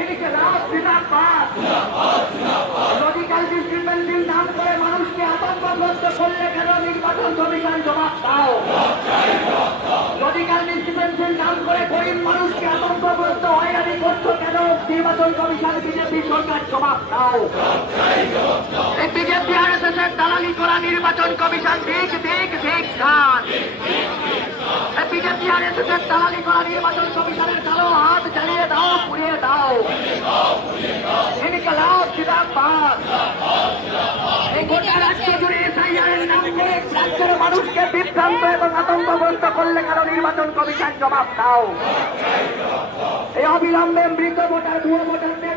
ইনকিলাব জিন্দাবাদ। লজিক্যাল ডিসক্রিপেন্সির নাম করে মানুষকে আতঙ্কগ্রস্ত করলে কেন নির্বাচন কমিশন জবাব দাও। লজিক্যাল ডিসক্রিপেন্সির নাম করে গরিব মানুষকে আতঙ্কগ্রস্ত হয়রানি করছো কেন নির্বাচন কমিশন বিজেপি সরকার জবাব দাও। এই বিজেপি আরএসএস এর দালালি করা নির্বাচন কমিশন ঠিক ঠিক ঠিক খান। এই বিজেপি আরএসএস এর দালালি করা নির্বাচন কমিশনের কালো হাত জ্বালিয়ে দাও, পুড়িয়ে দাও। ইনকিলাব জিন্দাবাদ। এই গোটা রাজ্য জুড়ে এসআইআর এর নাম করে রাজ্যের মানুষকে বিভ্রান্ত এবং আতঙ্কগ্রস্ত করলে কেন নির্বাচন কমিশন জবাব দাও। এই অবিলম্বে মৃত ভোটার ভুয়ো ভোটারদের